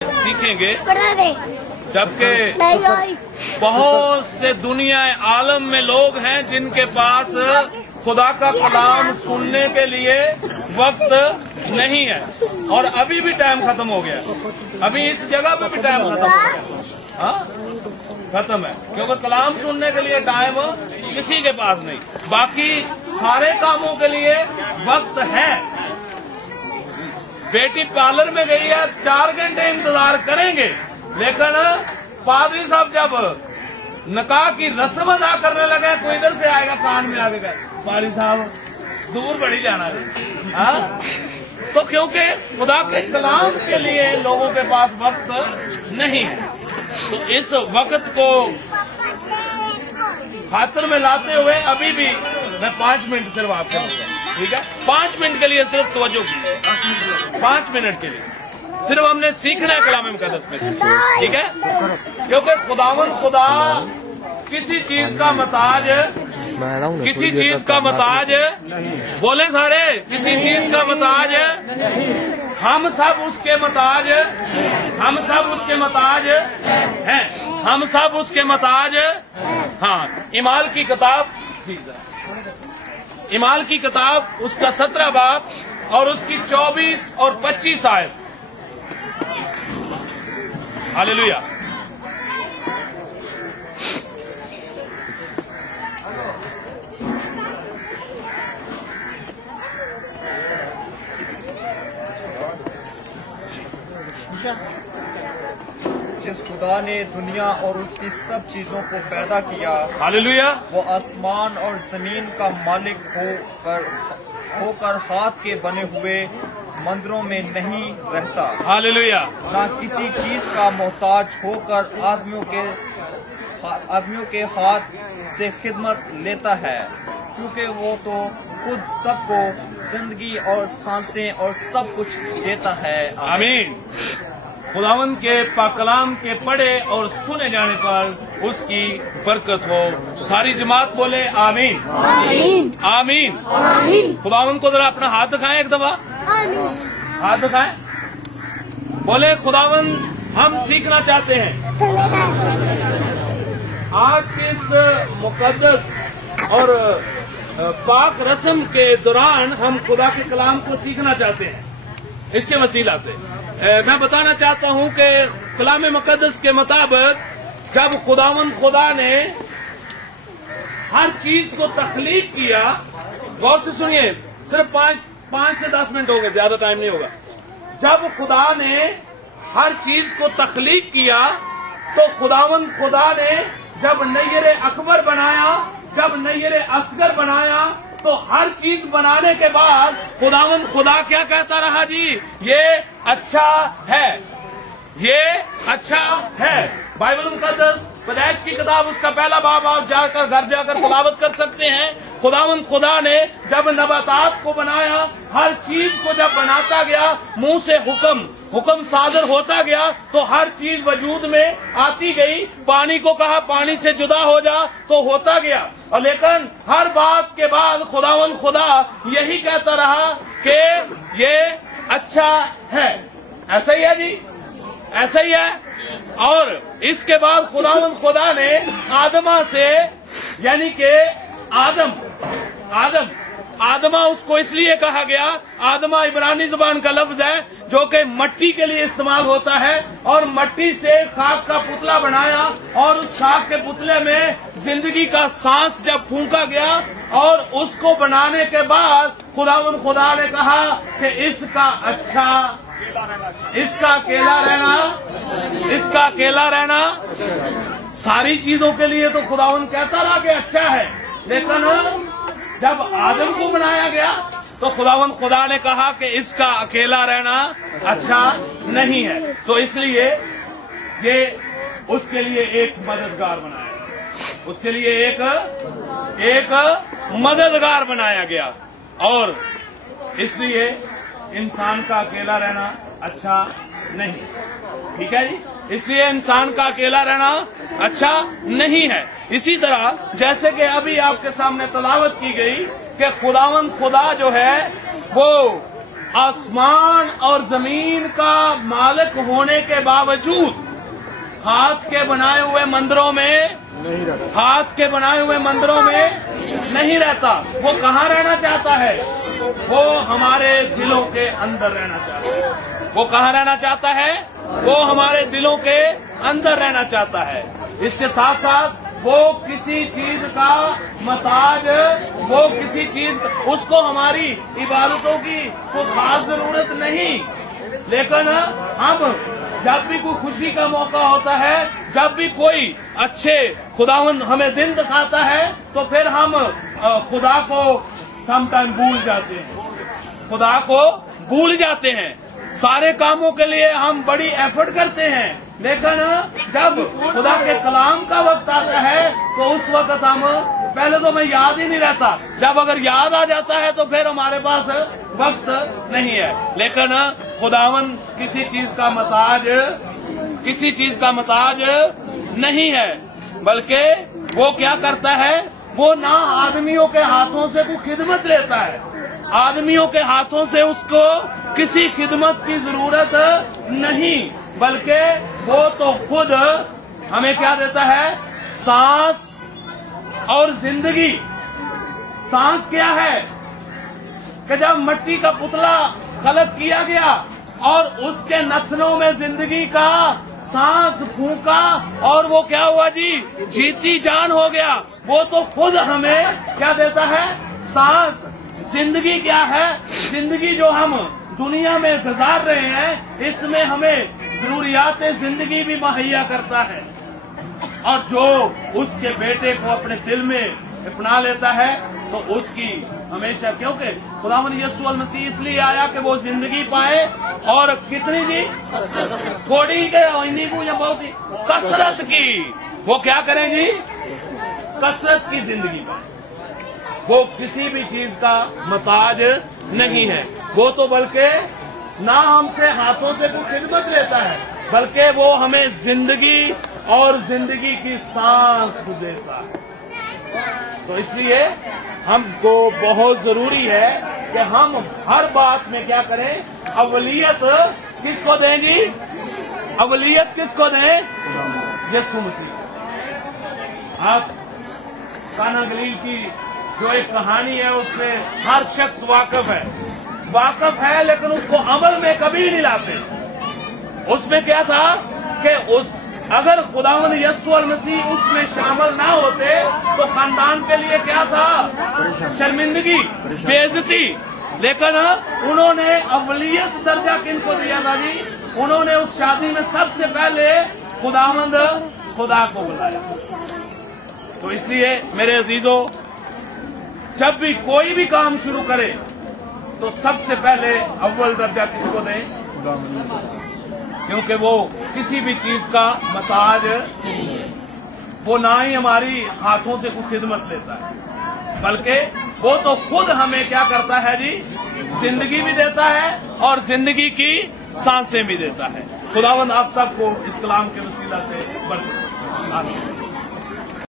सीखेंगे, जबकि बहुत से दुनिया आलम में लोग हैं जिनके पास खुदा का कलाम सुनने के लिए वक्त नहीं है। और अभी भी टाइम खत्म हो गया, अभी इस जगह पे भी टाइम खत्म हो गया। हाँ, खत्म है, क्योंकि कलाम सुनने के लिए टाइम किसी के पास नहीं। बाकी सारे कामों के लिए वक्त है। बेटी पार्लर में गई है, 4 घंटे इंतजार करेंगे, लेकिन पादरी साहब जब निकाह की रस्म अदा करने लगे, कोई इधर से आएगा कान में आगे, पादरी साहब दूर बढ़ी जाना है। हाँ, तो क्योंकि खुदा के कलाम के लिए लोगों के पास वक्त नहीं है, तो इस वक्त को खातिर में लाते हुए अभी भी मैं 5 मिनट सिर्फ आपके दूंगा, ठीक है? 5 मिनट के लिए सिर्फ तवज्जो कीजिए, 5 मिनट के लिए सिर्फ हमने सीखना है कलाम मुकद्दस में, ठीक है? क्योंकि खुदा किसी चीज का महताज, किसी चीज का महताज, बोले सारे, किसी चीज का महताज, हम सब उसके महताज, हम सब उसके महताज हैं, हम सब उसके महताज। हाँ, इमाल की किताब, इमाल की किताब उसका 17 बाब और उसकी 24 और 25 आयत। हालेलुया। जिस खुदा ने दुनिया और उसकी सब चीजों को पैदा किया, हालेलुया, वो आसमान और जमीन का मालिक होकर हाथ के बने हुए मंदिरों में नहीं रहता। हालेलुया। ना किसी चीज का मोहताज होकर आदमियों के हाथ से खिदमत लेता है, क्योंकि वो तो खुद सबको जिंदगी और सांसें और सब कुछ देता है। आमीन। खुदावन के पाक कलाम के पढ़े और सुने जाने पर उसकी बरकत हो। सारी जमात बोले आमीन, आमीन, आमीन, आमीन। खुदावन को जरा अपना हाथ दिखाएं, एक दफा हाथ दिखाएं, बोले खुदावन हम सीखना चाहते हैं। आज के इस मुकद्दस और पाक रस्म के दौरान हम खुदा के कलाम को सीखना चाहते हैं। इसके वसीला से मैं बताना चाहता हूं कि कलाम मुकद्दस के मुताबिक जब खुदा ने हर चीज को तख्लीक किया, गौर से सुनिए, सिर्फ 5 से 10 मिनट हो गए, ज्यादा टाइम नहीं होगा। जब खुदा ने हर चीज को तख्लीक किया तो खुदा ने जब नैयर अकबर बनाया, जब नैयर असगर बनाया, तो हर चीज बनाने के बाद खुदा क्या कहता रहा जी? ये अच्छा है, ये अच्छा है। बाइबल मुकद्दस पैदाइश की किताब उसका 1 बाब आप जाकर घर जाकर तिलावत कर सकते हैं। खुदा ने जब नबातात को बनाया, हर चीज को जब बनाता गया, मुंह से हुक्म सादर होता गया, तो हर चीज वजूद में आती गई। पानी को कहा पानी से जुदा हो जा, तो होता गया। और लेकिन हर बात के बाद खुदा यही कहता रहा कि ये अच्छा है। ऐसा ही है जी, ऐसा ही है। और इसके बाद खुदा ने आदमा से, यानी कि आदमा उसको इसलिए कहा गया, आदमा इब्रानी जुबान का लफ्ज है जो कि मट्टी के लिए इस्तेमाल होता है, और मट्टी से खाक का पुतला बनाया, और उस खाक के पुतले में जिंदगी का सांस जब फूंका गया, और उसको बनाने के बाद खुदा ने कहा कि इसका अकेला रहना, सारी चीजों के लिए तो खुदावन कहता रहा कि अच्छा है, लेकिन जब आदम को बनाया गया तो खुदा ने कहा कि इसका अकेला रहना अच्छा नहीं है। तो इसलिए ये उसके लिए एक मददगार बनाया, उसके लिए एक मददगार बनाया गया। और इसलिए इंसान का अकेला रहना अच्छा नहीं, ठीक है जी? इसलिए इंसान का अकेला रहना अच्छा नहीं है। इसी तरह जैसे कि अभी आपके सामने तलावत की गई कि खुदा जो है वो आसमान और जमीन का मालिक होने के बावजूद हाथ के बनाए हुए मंदिरों में नहीं रहता। वो कहाँ रहना चाहता है? वो हमारे दिलों के अंदर रहना चाहता है। वो कहाँ रहना चाहता है? वो हमारे दिलों के अंदर रहना चाहता है। इसके साथ साथ वो किसी चीज का महताज, वो किसी चीज, उसको हमारी इबादतों की कोई खास जरूरत नहीं। लेकिन हम जब भी कोई खुशी का मौका होता है, जब भी कोई अच्छे खुदावंद हमें दिन दिखाता है, तो फिर हम खुदा को समटाइम भूल जाते हैं, खुदा को भूल जाते हैं। सारे कामों के लिए हम बड़ी एफर्ट करते हैं, लेकिन जब खुदा के कलाम का वक्त आता है तो उस वक्त हम, पहले तो हमें याद ही नहीं रहता, जब अगर याद आ जाता है तो फिर हमारे पास वक्त नहीं है। लेकिन खुदावन किसी चीज का महताज नहीं है, बल्कि वो क्या करता है? वो ना आदमियों के हाथों से कोई खिदमत लेता है, आदमियों के हाथों से उसको किसी खिदमत की जरूरत नहीं, बल्कि वो तो खुद हमें क्या देता है? सांस और जिंदगी। सांस क्या है कि जब मिट्टी का पुतला खलक किया गया और उसके नथनों में जिंदगी का सांस फूंका और वो क्या हुआ जी? जीती जान हो गया। वो तो खुद हमें क्या देता है? सांस। जिंदगी क्या है? जिंदगी जो हम दुनिया में गुजार रहे हैं, इसमें हमें जरूरियात जिंदगी भी मुहैया करता है। और जो उसके बेटे को अपने दिल में अपना लेता है तो उसकी हमेशा, क्योंकि खुदावंद यीशु मसीह इसलिए आया कि वो जिंदगी पाए, और कितनी जी? थोड़ी के या बहुत ही कसरत की। वो क्या करेंगी? कसरत की जिंदगी पाए। वो किसी भी चीज का महताज नहीं है। वो तो बल्कि ना हमसे हाथों से कोई खिदमत लेता है, बल्कि वो हमें जिंदगी और जिंदगी की सांस देता है। तो इसलिए हमको बहुत जरूरी है कि हम हर बात में क्या करें? अवलियत किसको दें जी? अवलियत किसको दें? यीशु मसीह। आप काना गलील की जो एक कहानी है उसमें हर शख्स वाकिफ है, लेकिन उसको अमल में कभी नहीं लाते। उसमें क्या था कि अगर खुदावंद यीशु मसीह उसमें शामिल ना होते तो खानदान के लिए क्या था? शर्मिंदगी, बेइज्जती। लेकिन उन्होंने अवलियत दर्जा किनको दिया था जी? उन्होंने उस शादी में सबसे पहले खुदा को बुलाया। तो इसलिए मेरे अजीजों, जब भी कोई भी काम शुरू करे तो सबसे पहले अव्वल दर्जा किसको दें? क्योंकि वो किसी भी चीज का महताज नहीं है। वो ना ही हमारी हाथों से कुछ खिदमत लेता है, बल्कि वो तो खुद हमें क्या करता है जी? जिंदगी भी देता है और जिंदगी की सांसें भी देता है। खुदावंद आप सबको इस कलाम के वसीला से बरकत। आमीन।